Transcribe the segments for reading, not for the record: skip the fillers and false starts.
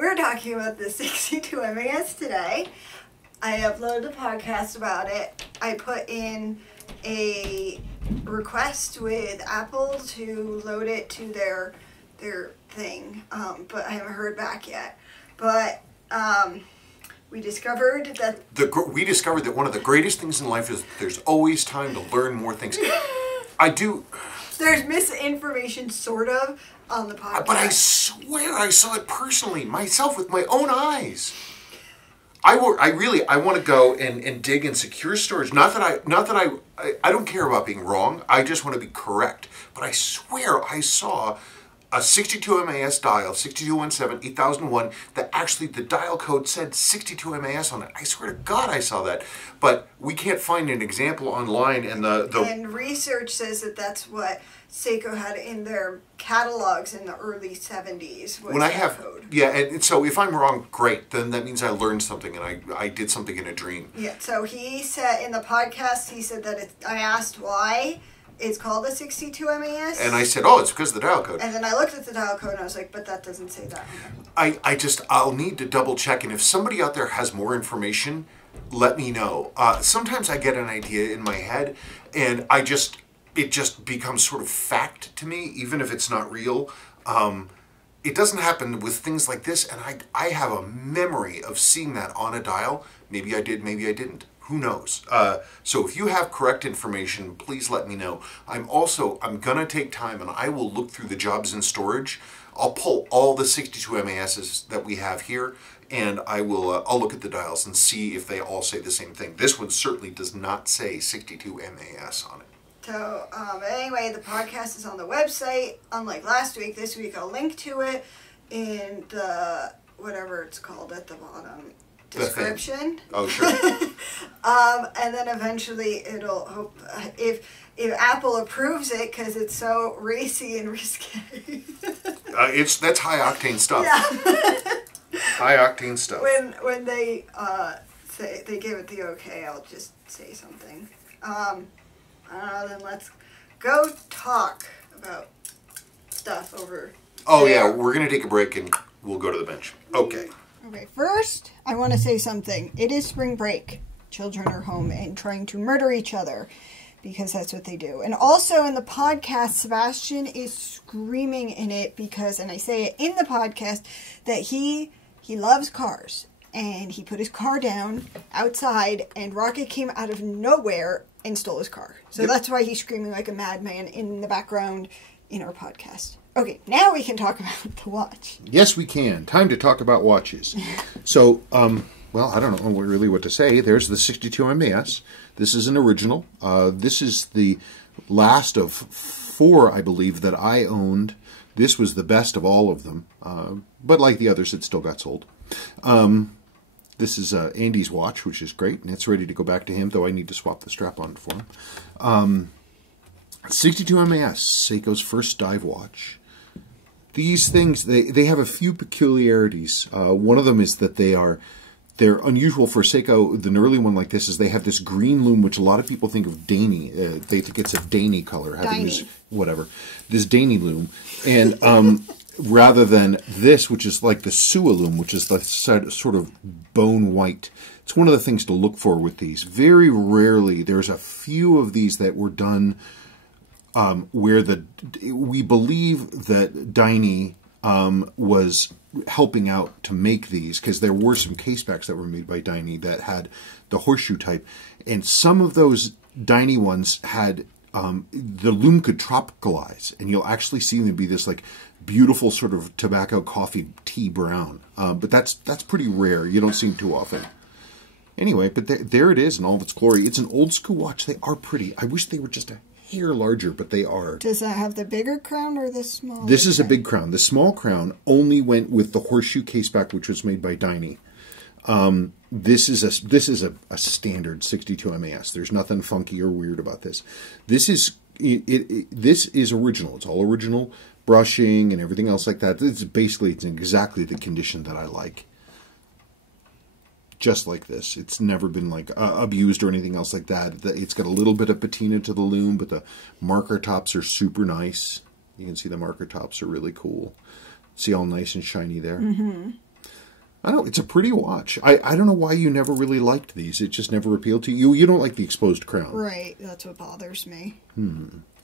We're talking about the 62 MAS today. I uploaded a podcast about it. I put in a request with Apple to load it to their thing, but I haven't heard back yet. But we discovered that one of the greatest things in life is there's always time to learn more things. I do. There's misinformation, sort of, on the podcast. But I swear I saw it personally, myself, with my own eyes. I want to go and dig in secure storage. Not that I don't care about being wrong. I just want to be correct. But I swear I saw a 62 MAS dial, 6217, 8001, that actually the dial code said 62 MAS on it. I swear to God I saw that. But we can't find an example online, and And research says that that's what Seiko had in their catalogs in the early 70s. When I have code. Yeah, and so if I'm wrong, great. Then that means I learned something and I did something in a dream. Yeah. So he said in the podcast, he said that I asked why it's called a 62 MAS. And I said, oh, it's because of the dial code. And then I looked at the dial code and I was like, but that doesn't say that on there. I'll need to double check. And if somebody out there has more information, let me know. Sometimes I get an idea in my head and it just becomes sort of fact to me, even if it's not real. It doesn't happen with things like this. And I have a memory of seeing that on a dial. Maybe I did, maybe I didn't. Who knows? So if you have correct information, please let me know. I'm going to take time and I will look through the jobs in storage. I'll pull all the 62 MASs that we have here, and I'll look at the dials and see if they all say the same thing. This one certainly does not say 62 MAS on it. So, anyway, the podcast is on the website. Unlike last week, this week I'll link to it in the, whatever it's called at the bottom, description. Oh, sure. And then eventually it'll if Apple approves it, because it's so racy and risque. That's high octane stuff. Yeah. High octane stuff. When they say they give it the okay, I'll just say something. Then let's go talk about stuff over. Oh there. yeah, we're gonna take a break and we'll go to the bench. Okay. Okay, first, I want to say something. It is spring break. Children are home and trying to murder each other because that's what they do. And also in the podcast, Sebastian is screaming in it because, and I say it in the podcast, that he loves cars. And he put his car down outside and Rocket came out of nowhere and stole his car. So That's why he's screaming like a madman in the background in our podcast. Okay, now we can talk about the watch. Yes, we can. Time to talk about watches. So, well, I don't know really what to say. There's the 62 MAS. This is an original. This is the last of 4, I believe, that I owned. This was the best of all of them. But like the others, it still got sold. This is Andy's watch, which is great. And it's ready to go back to him, though I need to swap the strap on for him. 62 MAS, Seiko's first dive watch. These things, they have a few peculiarities. One of them is that they're unusual for Seiko. The early one like this is they have this green lume, which a lot of people think of Dainey. They think it's a Dainey color, having this this Dainey lume, and rather than this, which is like the Sua lume, which is the sort of bone white. It's one of the things to look for with these. Very rarely, there's a few of these that were done. Where we believe that Dainey was helping out to make these, because there were some casebacks that were made by Dainey that had the horseshoe type, and some of those Dainey ones had the lume could tropicalize, and you'll actually see them be this like beautiful sort of tobacco coffee tea brown. But that's pretty rare. You don't see them too often. Anyway, but there it is in all of its glory. It's an old school watch. They are pretty. I wish they were just a hair larger, but they are. Does that have the bigger crown or the smaller? This is a big crown. The small crown only went with the horseshoe caseback, which was made by Dainey. This is a standard 62 MAS. There's nothing funky or weird about this. This is original. It's all original brushing and everything else like that. It's exactly the condition that I like. Just like this. It's never been like abused or anything else like that. It's got a little bit of patina to the lume, but the marker tops are super nice. You can see the marker tops are really cool. See all nice and shiny there. I know, it's a pretty watch. I don't know why you never really liked these. It just never appealed to you. You don't like the exposed crown. Right, that's what bothers me.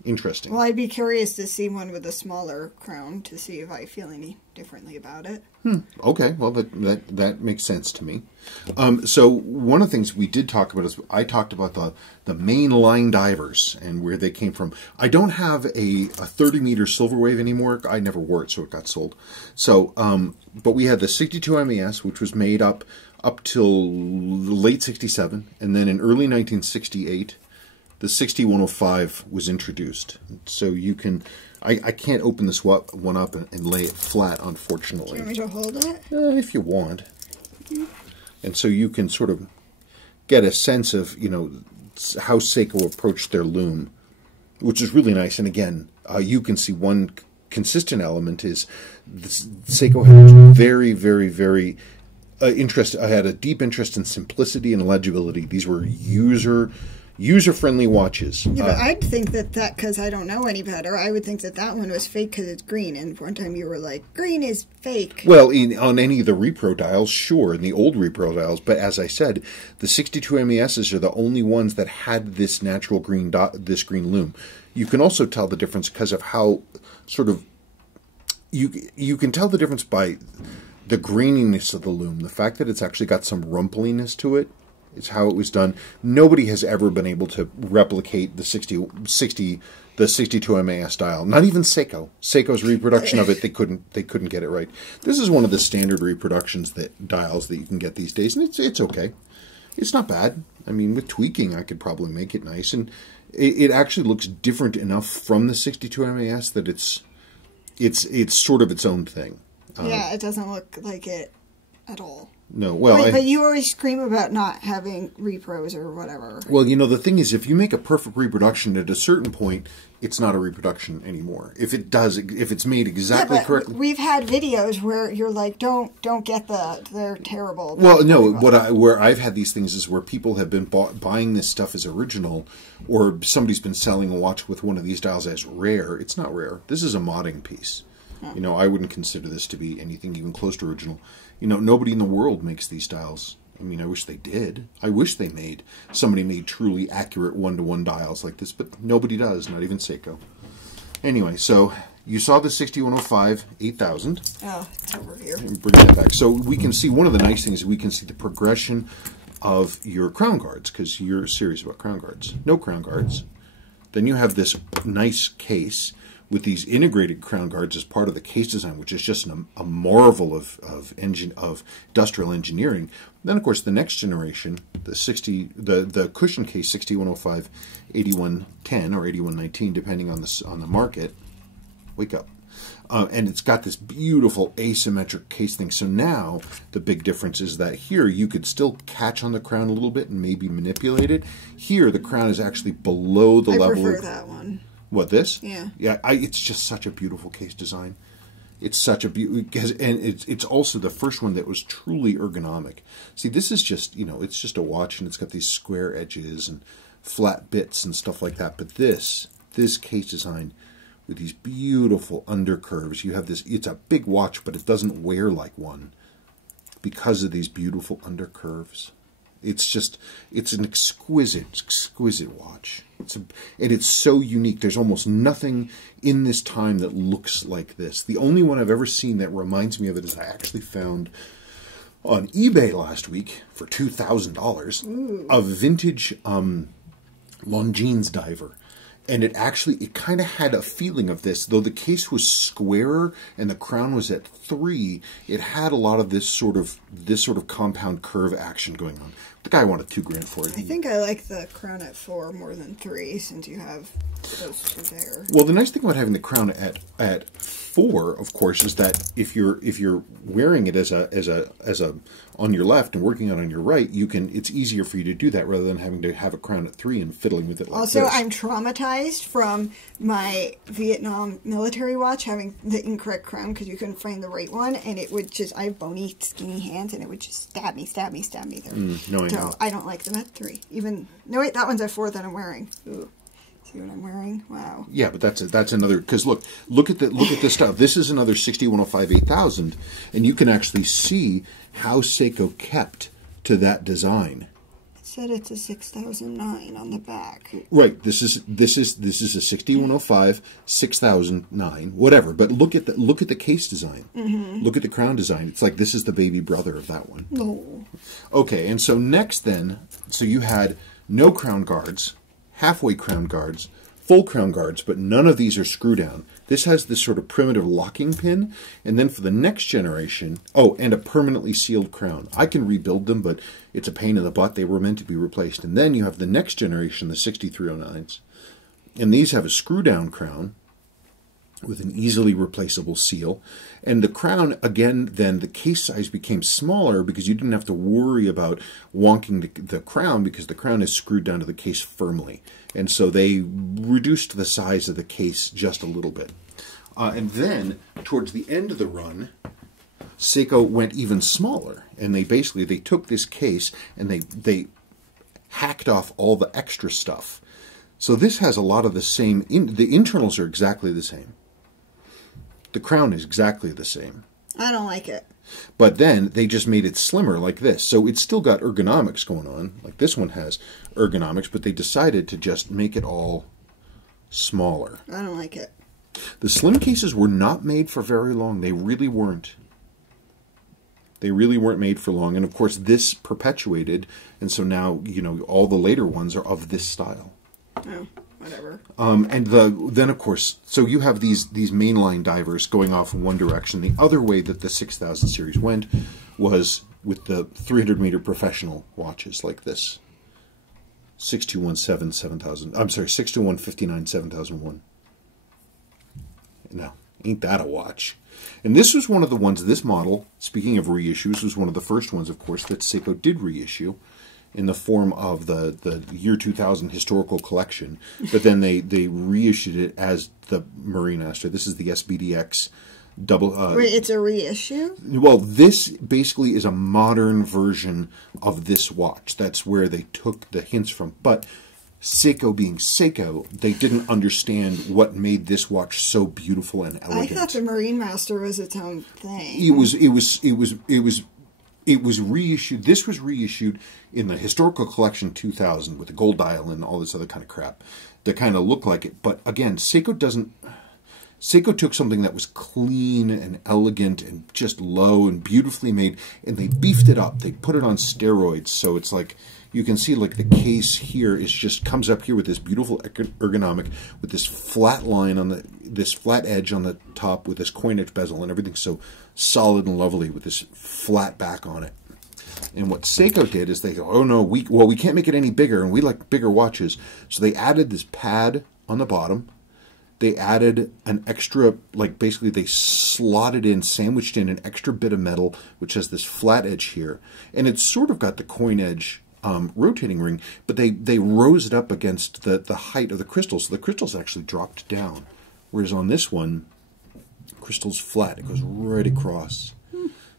Interesting. Well, I'd be curious to see one with a smaller crown to see if I feel any differently about it. Okay, well, that makes sense to me. So one of the things we did talk about is I talked about the main line divers and where they came from. I don't have a 30-meter silver wave anymore. I never wore it, so it got sold. So, but we had the 62 MES, which was made up till late 67, and then in early 1968, the 6105 was introduced. So you can... I can't open this one up and lay it flat, unfortunately. Do you want me to hold it? If you want. And so you can sort of get a sense of, you know, how Seiko approached their loom, which is really nice. And again, you can see one consistent element is Seiko had very, very, very I had a deep interest in simplicity and legibility. These were user-friendly watches. Yeah, but I'd think that because I don't know any better, I would think that one was fake because it's green. And one time you were like, green is fake. Well, on any of the repro dials, sure, in the old repro dials. But as I said, the 62 MESs are the only ones that had this natural green this green loom. You can also tell the difference because of how sort of you can tell the difference by the graininess of the loom. The fact that it's actually got some rumpliness to it. It's how it was done. Nobody has ever been able to replicate the 62 MAS style. Not even Seiko. Seiko's reproduction of it, they couldn't get it right. This is one of the standard reproductions dials that you can get these days, and it's okay. It's not bad. I mean, with tweaking, I could probably make it nice, and it actually looks different enough from the 62 MAS that it's sort of its own thing. Yeah, it doesn't look like it at all. No, well... but you always scream about not having repros or whatever. Well, you know, the thing is, if you make a perfect reproduction, at a certain point, it's not a reproduction anymore. If it's made exactly correctly... We've had videos where you're like, don't get they're terrible. Well, no, where I've had these things is where people have been buying this stuff as original, or somebody's been selling a watch with one of these dials as rare. It's not rare. This is a modding piece. You know, I wouldn't consider this to be anything even close to original. You know, nobody in the world makes these dials. I mean, I wish they did. I wish somebody made truly accurate one-to-one dials like this, but nobody does, not even Seiko. Anyway, so you saw the 6105 8000. Oh, it's over here. And bring that back. So we can see, one of the nice things is we can see the progression of your crown guards, because you're serious about crown guards. No crown guards. Then you have this nice case with these integrated crown guards as part of the case design, which is just a marvel of industrial engineering. Then, of course, the next generation, the cushion case 6105, 8110 or 8119, depending on the market. Wake up. And it's got this beautiful asymmetric case thing. So now the big difference is that here you could still catch on the crown a little bit and maybe manipulate it. Here the crown is actually below the level. I prefer that one. What, this? Yeah. Yeah, it's just such a beautiful case design. It's such a beautiful, and it's also the first one that was truly ergonomic. See, this is just, you know, it's just a watch, and it's got these square edges and flat bits and stuff like that. But this case design with these beautiful undercurves, you have this, it's a big watch, but it doesn't wear like one because of these beautiful undercurves. It's just, it's an exquisite watch. And it's so unique. There's almost nothing in this time that looks like this. The only one I've ever seen that reminds me of it is I actually found on eBay last week for $2,000 a vintage Longines diver. And it kind of had a feeling of this, though the case was squarer and the crown was at 3. It had a lot of this sort of compound curve action going on. The guy wanted $2,000 for it. I think I like the crown at 4 more than 3, since you have those two there. Well, the nice thing about having the crown at 4, of course, is that if you're wearing it as a on your left and working on your right, it's easier for you to do that rather than having to have a crown at 3 and fiddling with it like this. Also, I'm traumatized from my Vietnam military watch having the incorrect crown because you couldn't find the right one, and it would just, I have bony, skinny hands, and it would just stab me there. No, I know. So I don't like them at 3. No, wait, that one's at 4 that I'm wearing. Ooh. See what I'm wearing? Wow. Yeah, but that's another, because look at this stuff. This is another 6105 8000, and you can actually see how Seiko kept to that design. It said it's a 6009 on the back. Right. This is a 6105 6009, whatever. But look at the case design. Mm-hmm. Look at the crown design. It's like this is the baby brother of that one. No. Okay, and so next then, so you had no crown guards, halfway crown guards, full crown guards, but none of these are screw down. This has this sort of primitive locking pin, and then for the next generation, oh, and a permanently sealed crown. I can rebuild them, but it's a pain in the butt. They were meant to be replaced. And then you have the next generation, the 6309s, and these have a screw down crown with an easily replaceable seal. And the crown, again, then the case size became smaller because you didn't have to worry about wonking the crown, because the crown is screwed down to the case firmly. And so they reduced the size of the case just a little bit. And then, towards the end of the run, Seiko went even smaller. And they took this case and they hacked off all the extra stuff. So this has a lot of the same, the internals are exactly the same. The crown is exactly the same. I don't like it. But then they just made it slimmer like this. So it's still got ergonomics going on. Like this one has ergonomics, but they decided to just make it all smaller. I don't like it. The slim cases were not made for very long. They really weren't. They really weren't made for long. And of course this perpetuated. And so now, you know, all the later ones are of this style. Oh, whatever. And then of course, so you have these mainline divers going off in one direction. The other way that the 6000 series went was with the 300-meter professional watches like this. 6217 7000. I'm sorry, 6259 7001. Now, ain't that a watch? And this was one of the ones, this model, speaking of reissues, was one of the first ones, of course, that Seiko did reissue in the form of the year 2000 historical collection. But then they reissued it as the Marine Astra. This is the SBDX double... Wait, it's a reissue? Well, this basically is a modern version of this watch. That's where they took the hints from. But Seiko being Seiko, they didn't understand what made this watch so beautiful and elegant. I thought the Marine Master was its own thing. It was reissued. This was reissued in the Historical Collection 2000 with the gold dial and all this other kind of crap that kind of look like it. But again, Seiko took something that was clean and elegant and just low and beautifully made, and they beefed it up. They put it on steroids, so it's like you can see like the case here is just comes up here with this beautiful ergonomic, with this flat line on this flat edge on the top with this coin edge bezel, and everything's so solid and lovely with this flat back on it. And what Seiko did is they go, oh no, we can't make it any bigger, and we like bigger watches. So they added this pad on the bottom. They added an extra, like basically they slotted in, sandwiched in an extra bit of metal, which has this flat edge here. And it's sort of got the coin edge rotating ring, but they rose it up against the height of the crystal. So the crystal's actually dropped down. Whereas on this one, crystal's flat. It goes right across.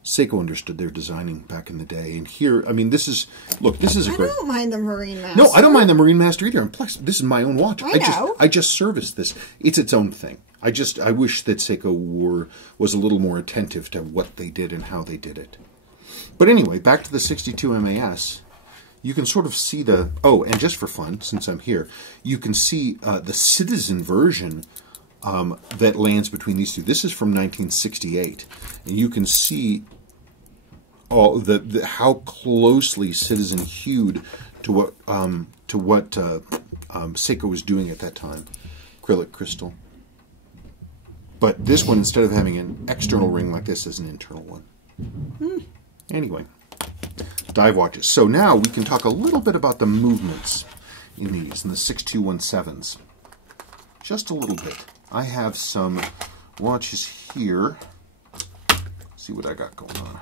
Seiko understood their designing back in the day. And here, I mean, this is, look, this is a great... I don't mind the Marine Master. No, I don't mind the Marine Master either. I'm plus, this is my own watch. I know. I just service this. It's its own thing. I wish that Seiko was a little more attentive to what they did and how they did it. But anyway, back to the 62 MAS. You can sort of see the... Oh, and just for fun, since I'm here, you can see the Citizen version that lands between these two. This is from 1968. And you can see all how closely Citizen hewed to what Seiko was doing at that time. Acrylic crystal. But this one, instead of having an external ring like this, is an internal one. Anyway, dive watches. So now we can talk a little bit about the movements in these, in the 6217s. Just a little bit. I have some watches here. Let's see what I got going on.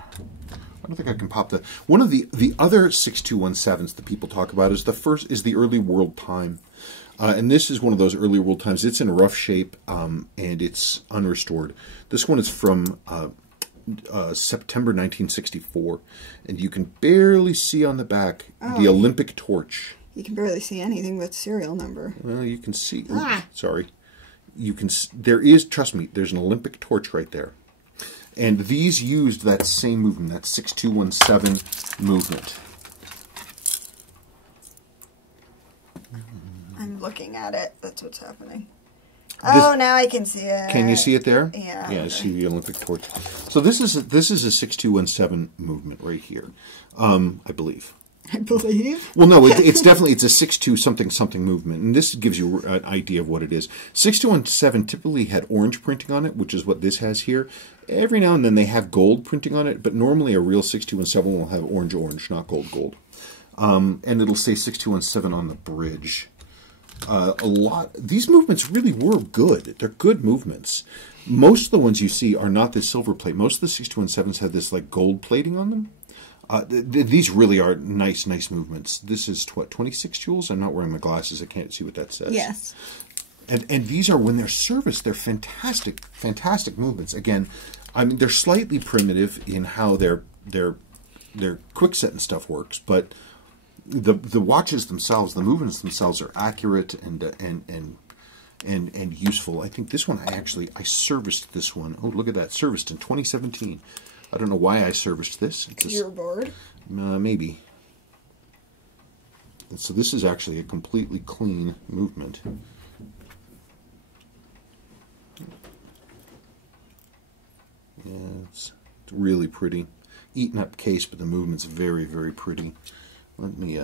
I don't think I can pop the... One of the other 6217s that people talk about is the early world time. And this is one of those early world times. It's in rough shape, and it's unrestored. This one is from September 1964. And you can barely see on the back the Olympic torch. You can barely see anything but serial number. Well, you can see. Ah. Sorry. You can. There is. Trust me. There's an Olympic torch right there, and these used that same movement, that 6217 movement. I'm looking at it. That's what's happening. Oh, now I can see it. Can you see it there? Yeah. Yeah, I see the Olympic torch. So this is a 6217 movement right here, I believe. I believe. Well, no, it's definitely a 62 something something movement, and this gives you an idea of what it is. 6217 typically had orange printing on it, which is what this has here. Every now and then they have gold printing on it, but normally a real 6217 will have orange, not gold. And it'll say 6217 on the bridge. These movements really were good. They're good movements. Most of the ones you see are not this silver plate. Most of the 6217s have this like gold plating on them. These really are nice movements. This is what, 26 joules? I'm not wearing my glasses. I can't see what that says. Yes. And these are, when they're serviced, they're fantastic movements. Again, I mean, they're slightly primitive in how their quickset and stuff works, but the watches themselves, the movements themselves, are accurate and useful. I think this one I serviced this one. Oh, look at that, serviced in 2017. I don't know why I serviced this. You're bored? Maybe. And so this is actually a completely clean movement. Yeah, it's really pretty. Eaten up case, but the movement's very pretty. Let me.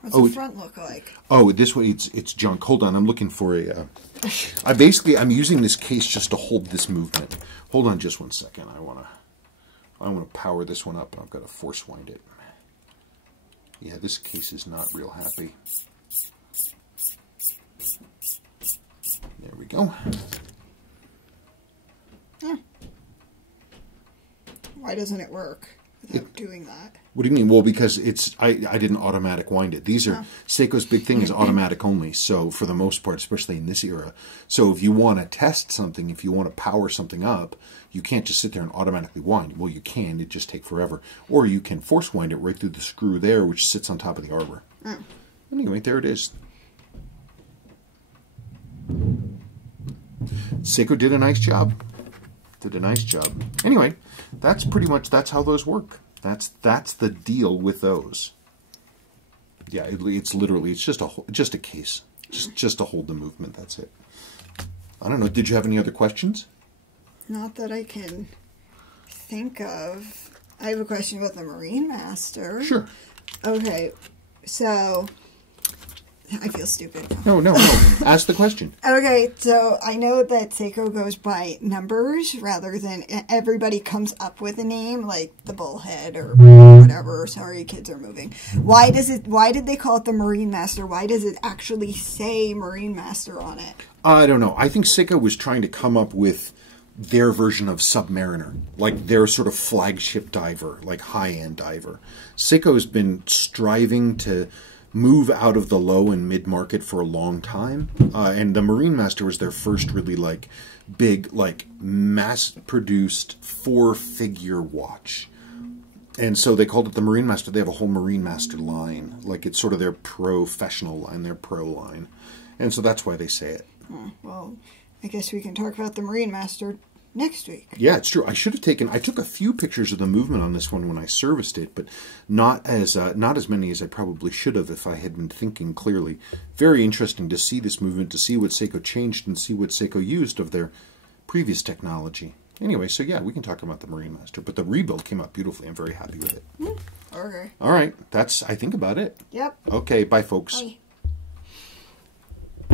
What's the front look like? Oh, this way it's junk. Hold on, I'm looking for a. I'm using this case just to hold this movement. Hold on, just one second. I want to power this one up, and I've got to force wind it. Yeah, this case is not real happy. There we go. Yeah. Why doesn't it work without doing that? What do you mean? Well, because I didn't automatic wind it. These are Seiko's big thing is automatic only. So for the most part, especially in this era, so if you want to test something, if you want to power something up, you can't just sit there and automatically wind. Well, you can. It just take forever. Or you can force wind it right through the screw there, which sits on top of the arbor. Anyway, there it is. Seiko did a nice job. Anyway, that's how those work. That's the deal with those. Yeah, it's literally just a case, just to hold the movement. That's it. I don't know. Did you have any other questions? Not that I can think of. I have a question about the Marine Master. Sure. Okay, so I feel stupid. No. Ask the question. Okay, so I know that Seiko goes by numbers rather than everybody comes up with a name, like the bullhead or whatever. Sorry, kids are moving. Why did they call it the Marine Master? Why does it actually say Marine Master on it? I don't know. I think Seiko was trying to come up with their version of Submariner, like their sort of flagship diver, like high-end diver. Seiko has been striving to move out of the low and mid-market for a long time, and the Marine Master was their first really big mass-produced 4-figure watch. And so they called it the Marine Master. They have a whole Marine Master line, like it's sort of their professional line, their pro line, and so that's why they say it. Well, I guess we can talk about the Marine Master next week. Yeah, it's true. I took a few pictures of the movement on this one when I serviced it, but not as many as I probably should have if I had been thinking clearly. Very interesting to see this movement, to see what Seiko changed and see what Seiko used of their previous technology. Anyway, so yeah, we can talk about the Marine Master, but the rebuild came out beautifully. I'm very happy with it. Okay. All right, that's, I think, about it. Yep. Okay, bye, folks. Bye.